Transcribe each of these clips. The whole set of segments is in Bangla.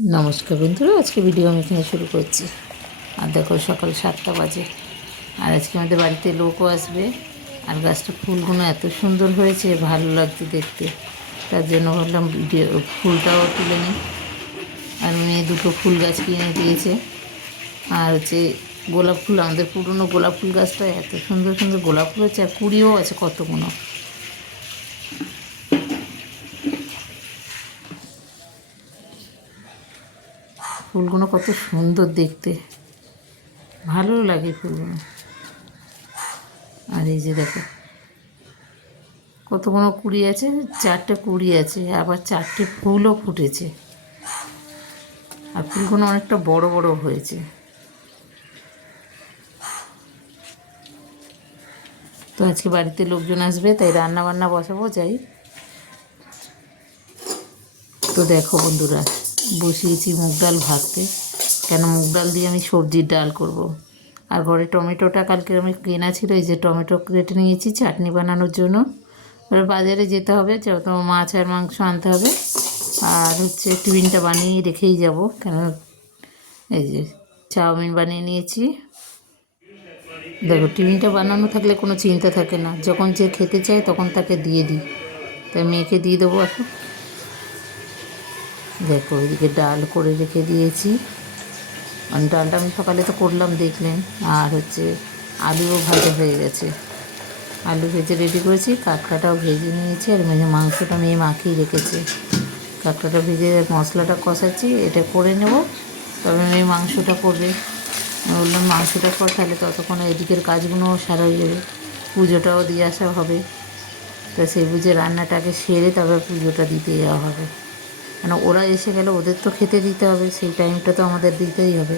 নমস্কার বন্ধুরা, আজকে ভিডিও আমি এখানে শুরু করছি। আর দেখো সকাল 7টা বাজে, আর আজকে আমাদের বাড়িতে লোকও আসবে। আর গাছটা ফুলগুলো এত সুন্দর হয়েছে, ভালো লাগছে দেখতে। তার জন্য ভাবলাম ভিডিও ফুলটাও তুলে নিই। আর মেয়ে দুটো ফুল গাছ কিনে দিয়েছে। আর হচ্ছে গোলাপ ফুল, আমাদের পুরনো গোলাপ ফুল গাছটা এত সুন্দর সুন্দর গোলাপ ফুল হচ্ছে, আর কুড়িও আছে কতগুলো। ফুলগুলো কত সুন্দর দেখতে, ভালো লাগে ফুলগুলো। আর এই যে দেখো কতগুলো কুড়ি আছে, 4টে কুড়ি আছে, আবার 4টে ফুলও ফুটেছে। আর ফুলগুলো অনেকটা বড় বড় হয়েছে। তো আজকে বাড়িতে লোকজন আসবে, তাই রান্না বান্না বসাবো। যাই, তো দেখো বন্ধুরা, বসিয়েছি মুগ ডাল ভাজতে। কেন, মুগ ডাল দিয়ে আমি সবজির ডাল করব। আর ঘরে টমেটোটা কালকে আমি কেনা ছিল, এই যে টমেটো কেটে নিয়েছি চাটনি বানানোর জন্য। এবার বাজারে যেতে হবে, যত মাছ আর মাংস আনতে হবে। আর হচ্ছে টিফিনটা বানিয়ে রেখেই যাব, কেন এই যে চাউমিন বানিয়ে নিয়েছি। দেখো টিফিনটা বানানো থাকলে কোনো চিন্তা থাকে না, যখন যে খেতে চায় তখন তাকে দিয়ে দিই। তাই মেয়েকে দিয়ে দেবো এখন। দেখো ওইদিকে ডাল করে রেখে দিয়েছি। ডালটা আমি সকালে তো করলাম দেখলেন। আর হচ্ছে আলুও ভাজা হয়ে গেছে, আলু ভেজে রেডি করেছি। কাঁকড়াটাও ভেজে নিয়েছি, আর মাংসটা মেয়ে মাখিয়ে রেখেছে। কাঁকড়াটা ভেজে মশলাটা কষাচ্ছি, এটা করে নেব, তবে মেয়ে মাংসটা করবে। আমি বললাম মাংসটা কর, তাহলে ততক্ষণ এদিকের কাজগুলো সারা হয়ে যাবে, পুজোটাও দিয়ে আসা হবে। তা সেই বুঝে রান্নাটাকে সেরে তবে পুজোটা দিতে যাওয়া হবে। কেন ওরা এসে গেলে ওদের তো খেতে দিতে হবে, সেই টাইমটা তো আমাদের দিতেই হবে।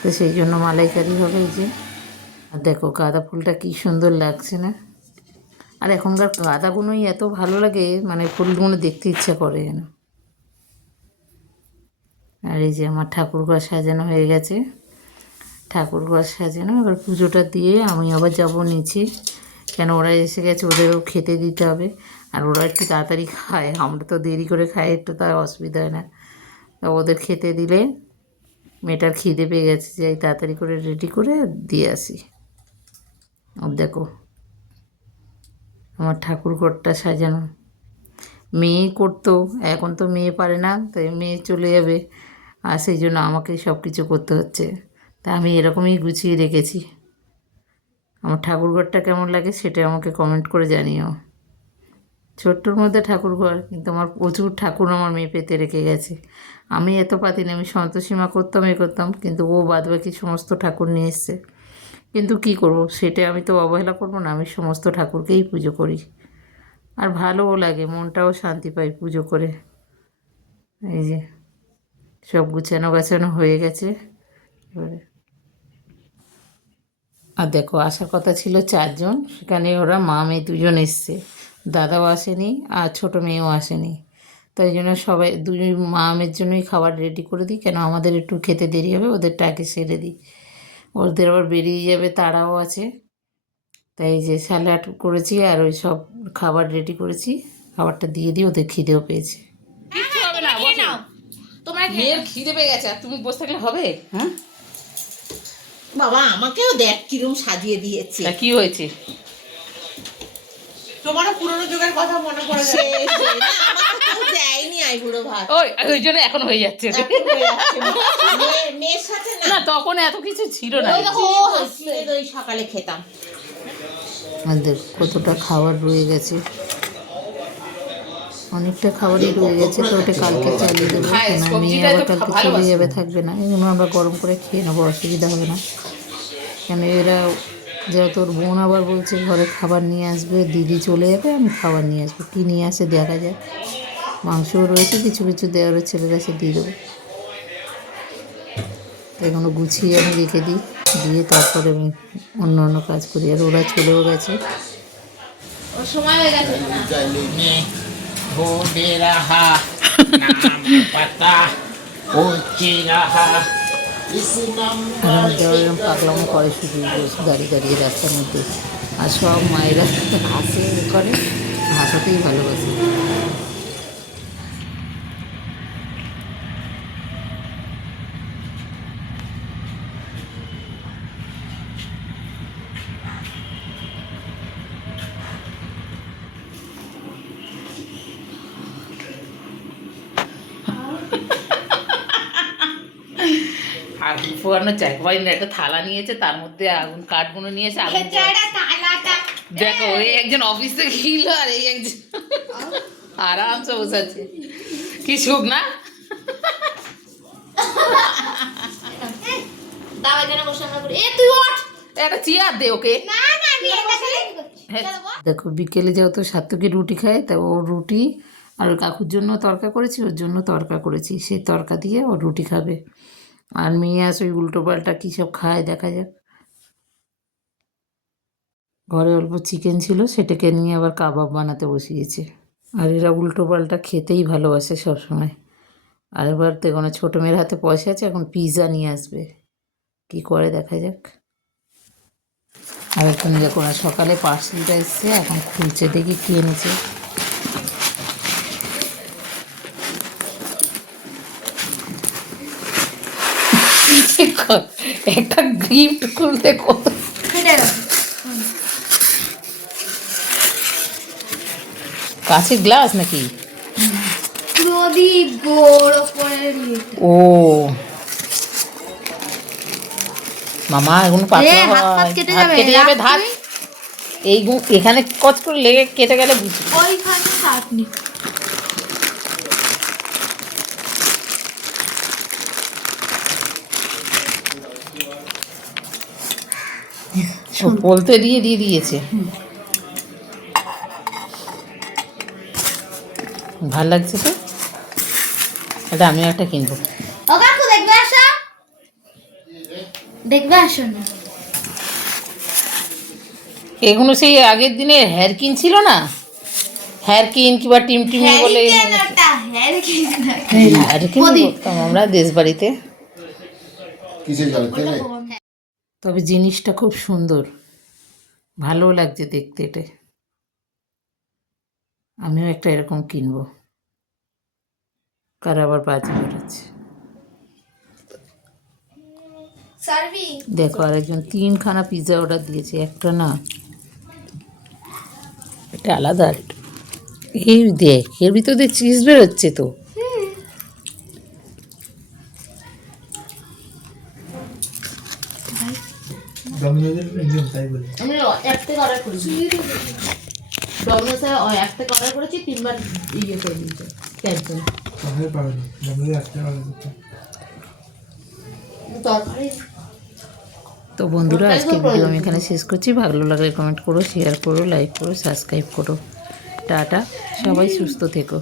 তো সেই জন্য মালাইকারি হবে এই যে। আর দেখো গাঁদা ফুলটা কী সুন্দর লাগছে না? আর এখনকার গাঁদাগুলোই এত ভালো লাগে, মানে ফুলগুলো দেখতে ইচ্ছা করে যেন। আর এই যে আমার ঠাকুরঘর সাজানো হয়ে গেছে, ঠাকুরঘর সাজানো। এবার পুজোটা দিয়ে আমি আবার যাব নিচে, কেন ওরা এসে গেছে, ওদেরও খেতে দিতে হবে। আর ওরা একটু তাড়াতাড়ি খায়, আমরা তো দেরি করে খাই, একটু তার অসুবিধা হয় না। তা ওদের খেতে দিলে মেয়েটার খিদে পেয়ে গেছে, যাই তাড়াতাড়ি করে রেডি করে দিয়ে আসি। আর দেখো আমার ঠাকুরঘরটা সাজানো, মেয়ে করতো, এখন তো মেয়ে পারে না, তাই মেয়ে চলে যাবে। আর সেই জন্য আমাকেই সব কিছু করতে হচ্ছে। তা আমি এরকমই গুছিয়ে রেখেছি। আমার ঠাকুরঘরটা কেমন লাগে সেটা আমাকে কমেন্ট করে জানিও। ছোট্টর মধ্যে ঠাকুরঘর, কিন্তু আমার প্রচুর ঠাকুর আমার মেয়ে পেতে রেখে গেছে। আমি এত পাতি না, আমি সন্তোষীমা করতাম করতাম, কিন্তু ও বাদবাকি সমস্ত ঠাকুর নিয়ে এসছে। কিন্তু কী করব, সেটা আমি তো অবহেলা করবো না, আমি সমস্ত ঠাকুরকেই পুজো করি। আর ভালোও লাগে, মনটাও শান্তি পাই পুজো করে। এই যে সব গুছানো গাছানো হয়ে গেছে এবারে। আর দেখো আসার কথা ছিল 4জন, সেখানে ওরা মা মেয়ে দুজন এসছে, দাদাও আসেনি আর ছোটো মেয়েও আসেনি। তাই জন্য সবাই দুই মা মেয়ের জন্যই খাবার রেডি করে দিই, কেন আমাদের একটু খেতে দেরি হবে, ওদেরটা আগে সেরে দিই। ওদের আবার বেরিয়ে যাবে, তারাও আছে। তাই যে স্যালাড করেছি আর ওই সব খাবার রেডি করেছি, খাবারটা দিয়ে দিই, ওদের খিদেও পেয়েছে। কিচ্ছু হবে না, বসো। তোমার মেয়ের খিদে পেয়ে গেছে, আর তুমি বসে থাকলে হবে? হ্যাঁ বাবা, আমাকেও দেখ কিরম সাজিয়ে দিয়েছে। তা কি হয়েছে? তোমারও পুরনো যুগের কথা মনে পড়ে যাচ্ছে। না, আমাকে কেউ দেয়নি আইবুড়ো ভাত। ওই জন্য এখন হয়ে যাচ্ছে। এখন হয়ে যাচ্ছে। মেয়ের সাথে না, না তখন এত কিছু ছিল না। ওই দেখো, চিড়ে দই সকালে খেতাম। আর দেখো কতটা খাবার রয়ে গেছে, অনেকটা খাবারই রয়ে গেছে। তো ওটা কালকে চালিয়ে দেবো, কেন মেয়ে আবার কালকে চলে যাবে, থাকবে না। এগুলো আমরা গরম করে খেয়ে নেবো, অসুবিধা হবে না। কেন এরা যা, তোর বোন আবার বলছে ঘরে খাবার নিয়ে আসবে, দিদি চলে যাবে, আমি খাবার নিয়ে আসবো। কী নিয়ে আসে দেখা যায়, মাংসও রয়েছে, কিছু কিছু দেওয়ার ছেলেরা সে দিয়ে দেবো। এগুলো গুছিয়ে আমি রেখে দিই, দিয়ে তারপরে আমি অন্য অন্য কাজ করি। আর ওরা চলেও গেছে। সময় হয়ে গেছে। ভোরে রাহা নাম পাতা হচ্ছে রাহা আর আমার দেওয়ার এরকম পাগলামো করে শুধু দাঁড়িয়ে দাঁড়িয়ে রাস্তার মধ্যে। আর সব মায়েরা হাসে করে, হাসাতেই ভালোবাসে। আগুন ফোয়ানো চাই ভাই না, একটা থালা নিয়েছে, তার মধ্যে আগুন কাঠগুলো নিয়েছে, আগুন দেখো এই একজন অফিস থেকে গিল আর এই একজন আরামসে বসাচ্ছে। কি সুখ না? একটা চেয়ার দে ওকে। দেখো বিকেলে যেহেতু সাত্তুকি রুটি খায়, তা ও রুটি আর ওর কাকুর জন্য তরকা করেছি, ওর জন্য তরকা করেছি, সেই তরকা দিয়ে ও রুটি খাবে। আর মেয়ে আসে ওই উল্টো পাল্টা কী সব খায়, দেখা যাক। ঘরে অল্প চিকেন ছিল, সেটাকে নিয়ে আবার কাবাব বানাতে বসিয়েছে। আর এরা উল্টো পাল্টা খেতেই ভালোবাসে সবসময়। আর এবার তো এখন ছোটো মেয়ের হাতে পয়সা আছে, এখন পিৎজা নিয়ে আসবে, কি করে দেখা যাক। আর এখন যখন সকালে পার্সেলটা এসছে, এখন খুলছে, দেখি কি এনেছে। একটা গিফট খুলতে কত কাছে গ্লাস নাকি? প্রদীপ গোড় ওপরে ও মামা এগুলো পাতলা হাত হয়, ফাত কেটে হাত যাবে, কেটে যাবে, রাখ ধার এই এখানে কচ করে লেগে কেটে গেলে বুঝবি। ওইখানে চাটনি ও বলতে দিয়ে দিয়েছে। ভাল লাগছে তো, এটা আমিও একটা কিনবো। ও কাকু দেখবে আসো, দেখবে আসো না। এগুলো সেই আগের দিনে হ্যারকিন ছিল না, হ্যারকিন কিংবা টিমটিমি বলে হ্যারকিন করতাম আমরা দেশ বাড়িতে। তবে জিনিসটা খুব সুন্দর, ভালো লাগছে দেখতে। এটা আমিও একটা এরকম কিনবো, কার আবার বাজি বেরোচ্ছে। দেখো আরেকজন 3খানা পিৎজা অর্ডার দিয়েছে, একটা না, এটা আলাদা। এই দেখ, এর ভিতর দিয়ে চিজ বেরোচ্ছে তো। আমি এক থেকে অর্ডার করেছি, ডমিনোসে এক থেকে অর্ডার করেছি, 3বার ইয়ে করে দিয়েছে ক্যান্সেল। তরকারি তো বন্ধুরা, আজকে ভিডিও আমি এখানে শেষ করছি। ভালো লাগলে কমেন্ট করো, শেয়ার করো, লাইক করো, সাবস্ক্রাইব করো। টাটা, সবাই সুস্থ থেকো।